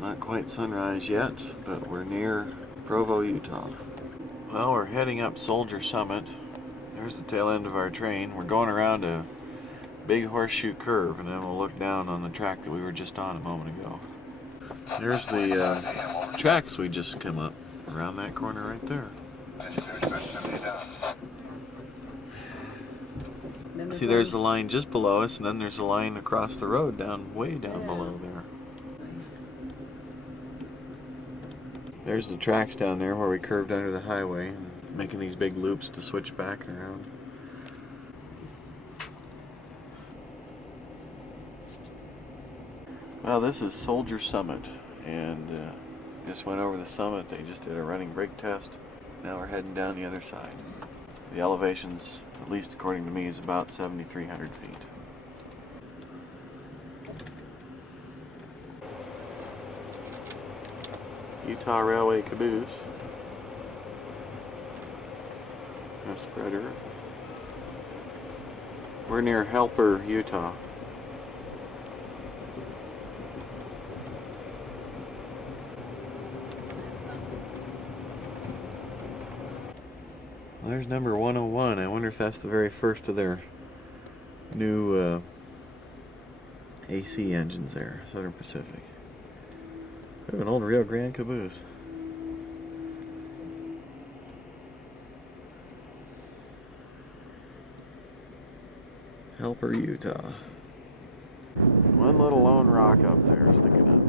Not quite sunrise yet, but we're near Provo, Utah. Well, we're heading up Soldier Summit. There's the tail end of our train. We're going around a big horseshoe curve, and then we'll look down on the track that we were just on a moment ago. There's the tracks we just come up around that corner right there. See, there's a line just below us, and then there's a line across the road way down below there. There's the tracks down there where we curved under the highway, making these big loops to switch back around. Well, this is Soldier Summit, and just went over the summit. They just did a running brake test. Now we're heading down the other side. The elevation's, at least according to me, is about 7,300 feet. Utah Railway caboose. A spreader. We're near Helper, Utah. Well, there's number 101. I wonder if that's the very first of their new AC engines there, Southern Pacific. We have an old Rio Grande caboose. Helper, Utah. One little lone rock up there sticking up.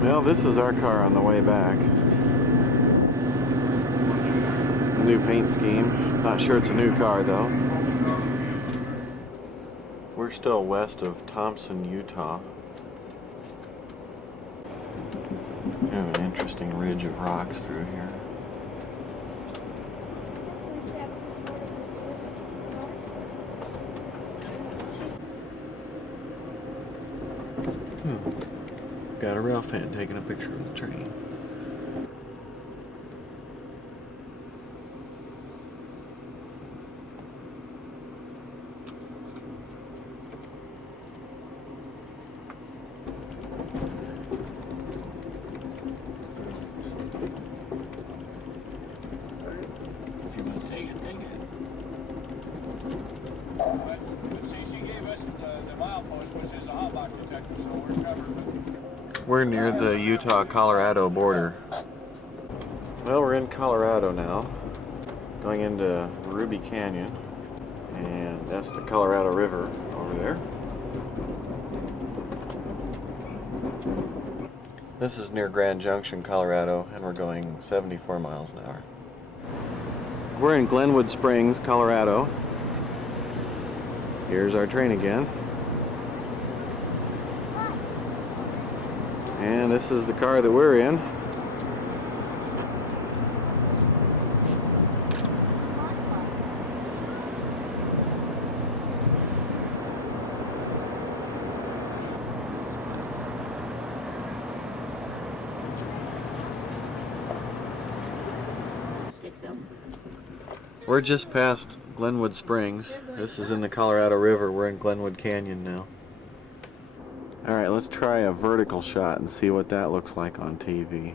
Well, this is our car on the way back. The new paint scheme. Not sure it's a new car though. We're still west of Thompson, Utah. We have an interesting ridge of rocks through here. Got a rail fan taking a picture of the train. If you want to take it, take it. She gave us the milepost, which is a hot box detector, so we're covered. We're near the Utah-Colorado border. Well, we're in Colorado now, going into Ruby Canyon, and that's the Colorado River over there. This is near Grand Junction, Colorado, and we're going 74 miles an hour. We're in Glenwood Springs, Colorado. Here's our train again. And this is the car that we're in. We're just past Glenwood Springs. This is in the Colorado River. We're in Glenwood Canyon now. Alright, let's try a vertical shot and see what that looks like on TV.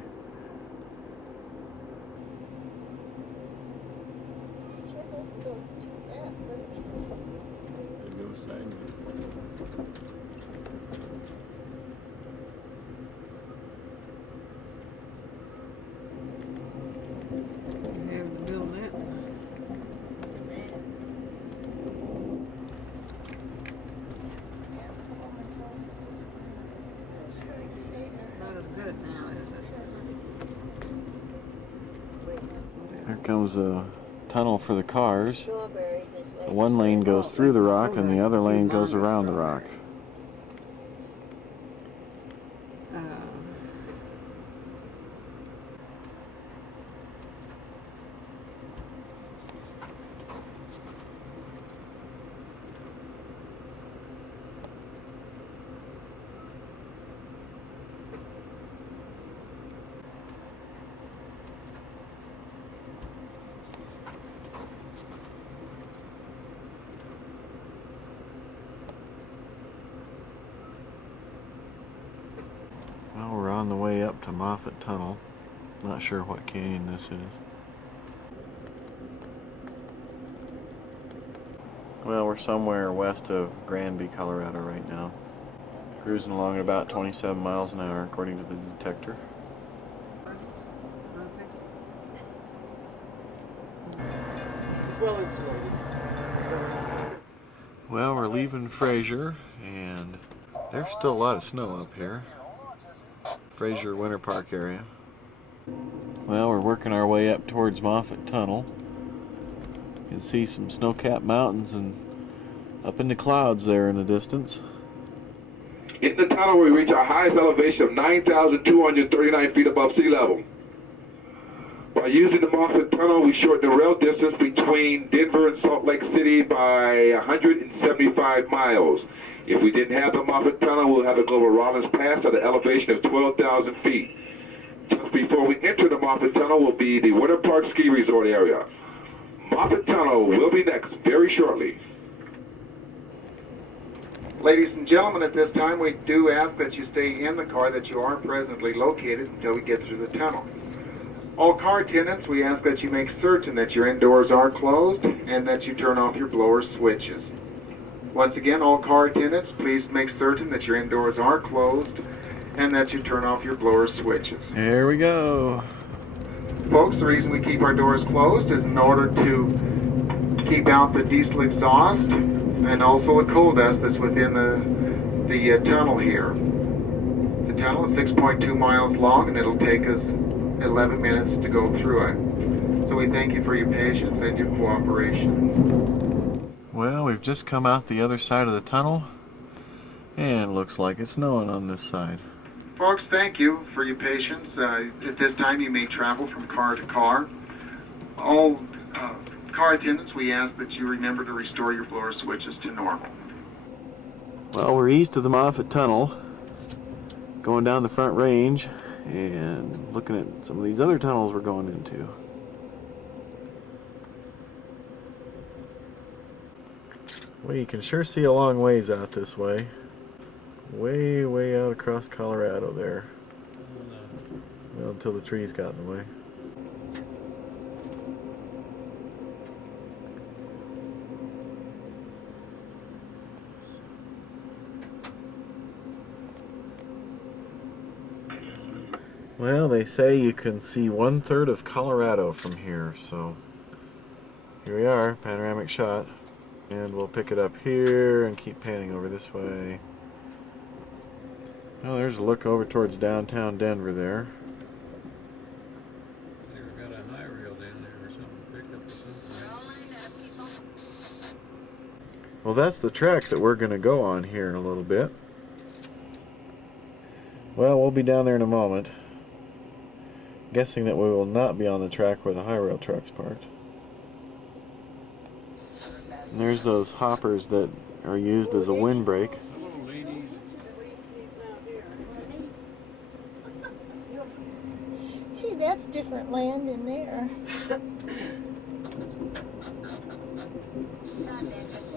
Here comes a tunnel for the cars. The one lane goes through the rock and the other lane goes around the rock. Well, we're on the way up to Moffat Tunnel. Not sure what canyon this is. Well, we're somewhere west of Granby, Colorado right now. Cruising along at about 27 miles an hour according to the detector. It's well insulated. Well, we're leaving Fraser, and there's still a lot of snow up here. Fraser Winter Park area. Well, we're working our way up towards Moffat Tunnel. You can see some snow-capped mountains and up in the clouds there in the distance. In the tunnel, we reach our highest elevation of 9,239 feet above sea level. By using the Moffat Tunnel, we shorten the rail distance between Denver and Salt Lake City by 175 miles. If we didn't have the Moffat Tunnel, we'll have to go over Rollins Pass at an elevation of 12,000 feet. Just before we enter the Moffat Tunnel will be the Winter Park Ski Resort area. Moffat Tunnel will be next very shortly. Ladies and gentlemen, at this time we do ask that you stay in the car that you are presently located until we get through the tunnel. All car attendants, we ask that you make certain that your indoors are closed and that you turn off your blower switches. Once again, all car attendants, please make certain that your indoors are closed and that you turn off your blower switches. Here we go. Folks, the reason we keep our doors closed is in order to keep out the diesel exhaust and also the coal dust that's within the tunnel here. The tunnel is 6.2 miles long and it'll take us 11 minutes to go through it. So we thank you for your patience and your cooperation. Well, we've just come out the other side of the tunnel, and it looks like it's snowing on this side. Folks, thank you for your patience. At this time, you may travel from car to car. All car attendants, we ask that you remember to restore your blower switches to normal. Well, we're east of the Moffat Tunnel, going down the Front Range, and looking at some of these other tunnels we're going into. Well, you can sure see a long ways out this way. Way, way out across Colorado there. Well, until the trees got in the way. Well, they say you can see 1/3 of Colorado from here, so here we are, panoramic shot. And we'll pick it up here and keep panning over this way. Well, there's a look over towards downtown Denver there. They got a high rail down there or something, picked up or something. Well, that's the track that we're going to go on here in a little bit. Well, we'll be down there in a moment. Guessing that we will not be on the track where the high rail truck's parked. And there's those hoppers that are used as a windbreak. Gee, that's different land in there.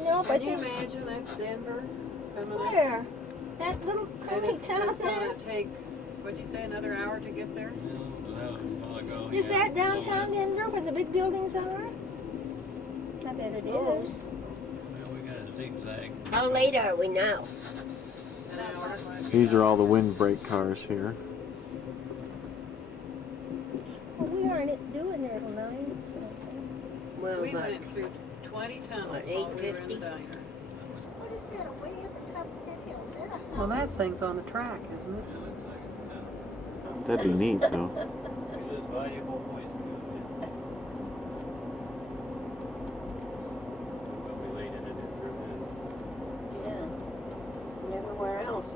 Nope, I Can you think. imagine that's Denver? Coming up? Where? That little And tiny it's town just there? gonna take, what'd you say, another hour to get there? Is that downtown Denver where the big buildings are? I bet it is. Well, we got a zigzag. How late are we now? An hour. These are all the windbreak cars here. Well, we aren't doing there till 9, so. Well, We about went through 20 tunnels What, while we were in 8:50? the diner. What is that way at the top of that hill? Is that a house? Well, that thing's on the track, isn't it? That'd be neat, though. Yeah. And everywhere else.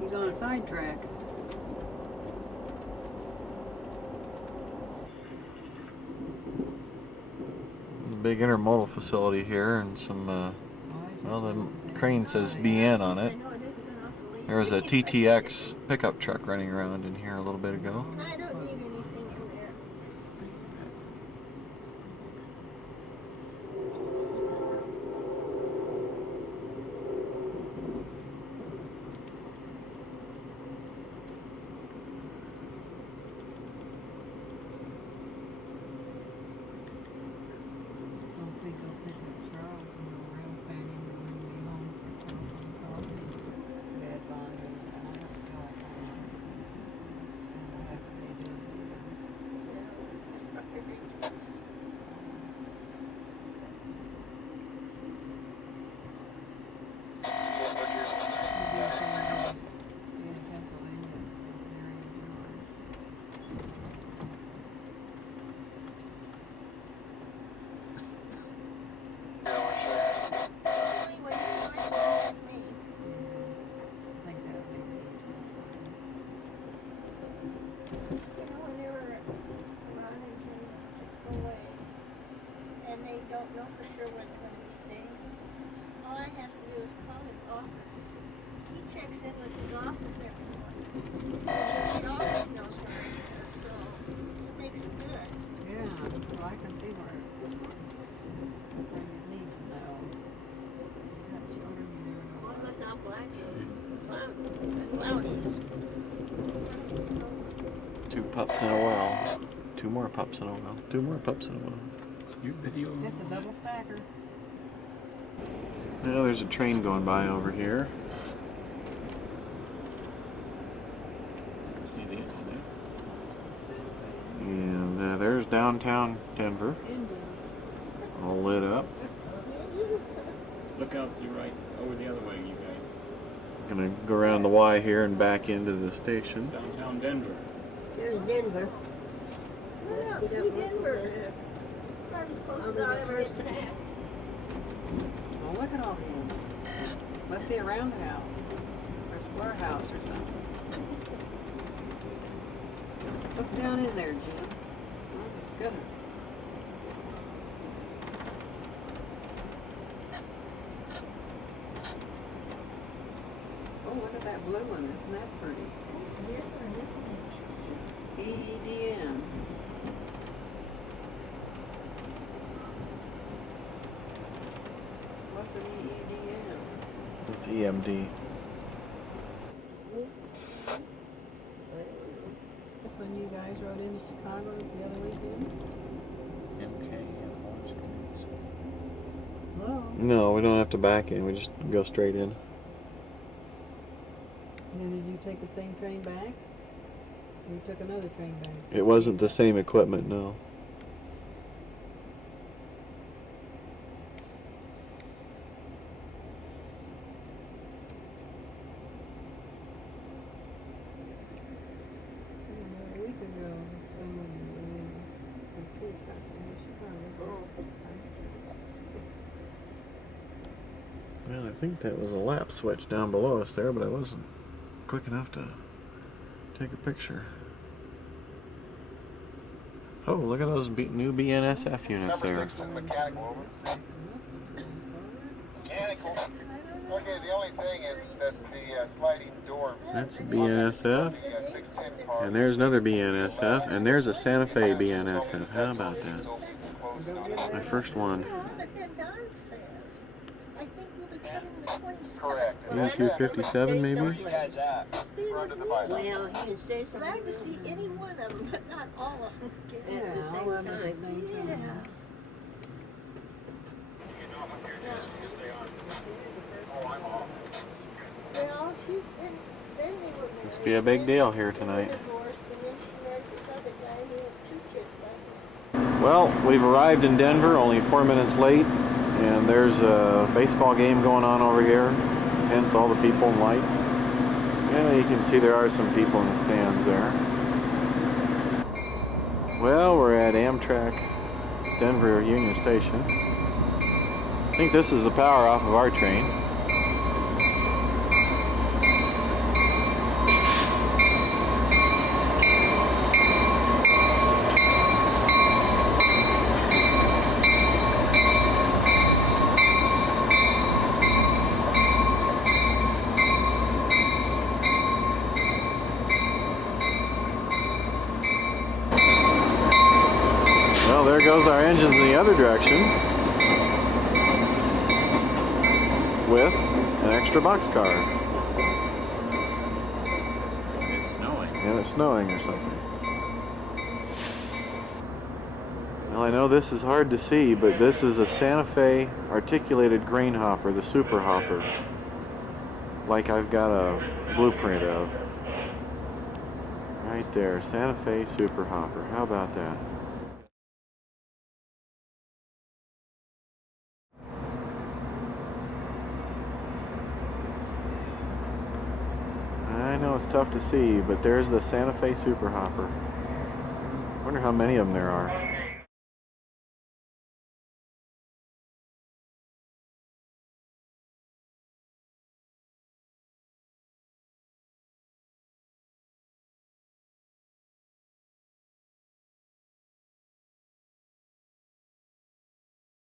He's on a side track. Big intermodal facility here, and some, well, the crane says BN on it. There was a TTX pickup truck running around in here a little bit ago. I don't need anything in there. when they were running to Expo Way, and they don't know for sure where they're going to be staying, all I have to do is call his office. He checks in with his office every morning. The office knows where he is, so it makes it good. Yeah, well, I can see where you need to know. You have children, you never know. One look out black cloudy. Two pups in a well. Two more pups in a well. Two more pups in a well. You video. It's a double stacker. Now there's a train going by over here. See the engine there? And there's downtown Denver, Indians. all lit up. Look out to your right, over the other way, you guys. Gonna go around the Y here and back into the station. Downtown Denver. Here's Denver. Well, see Denver. Probably as close as I'll ever get to that. Oh, look at all these. Must be a roundhouse. Or a square house or something. Look down in there, Jim. Oh, goodness. Oh, look at that blue one. Isn't that pretty? EEDM. What's an EEDM? It's EMD. That's when you guys rode into Chicago the other weekend? MK and launch screens. Hello? No, we don't have to back in. We just go straight in. And then did you take the same train back? Or you took another train back? It wasn't the same equipment, no. A week ago, someone went in and peeked out in Chicago. Well, I think that was a lap switch down below us there, but I wasn't quick enough to take a picture. Oh, look at those new BNSF units there. Mechanical. Okay, the only thing is that the sliding door. That's a BNSF. And there's another BNSF. And there's a Santa Fe BNSF. How about that? My first one. Yeah, but then Don says, I think we'll be coming the 27th. Correct. E257 maybe? Where you guys at? Steve was Well, he can stay somewhere. glad to see any one of them, but not all of them. At the Yeah, same all of them at the time. same time. Yeah. Well, she's been, then they were married. Must be a big deal here tonight. Divorced, and then she married this other guy who has 2 kids like me. Well, we've arrived in Denver, only 4 minutes late, and there's a baseball game going on over here, hence all the people and lights. Yeah, you can see there are some people in the stands there. Well, we're at Amtrak Denver Union Station. I think this is the power off of our train. Well, there goes our engines in the other direction with an extra boxcar. It's snowing. And it's snowing or something. Well, I know this is hard to see, but this is a Santa Fe articulated grain hopper, the super hopper, like I've got a blueprint of. Right there, Santa Fe super hopper. How about that? I know it's tough to see, but there's the Santa Fe super hopper. Wonder how many of them there are.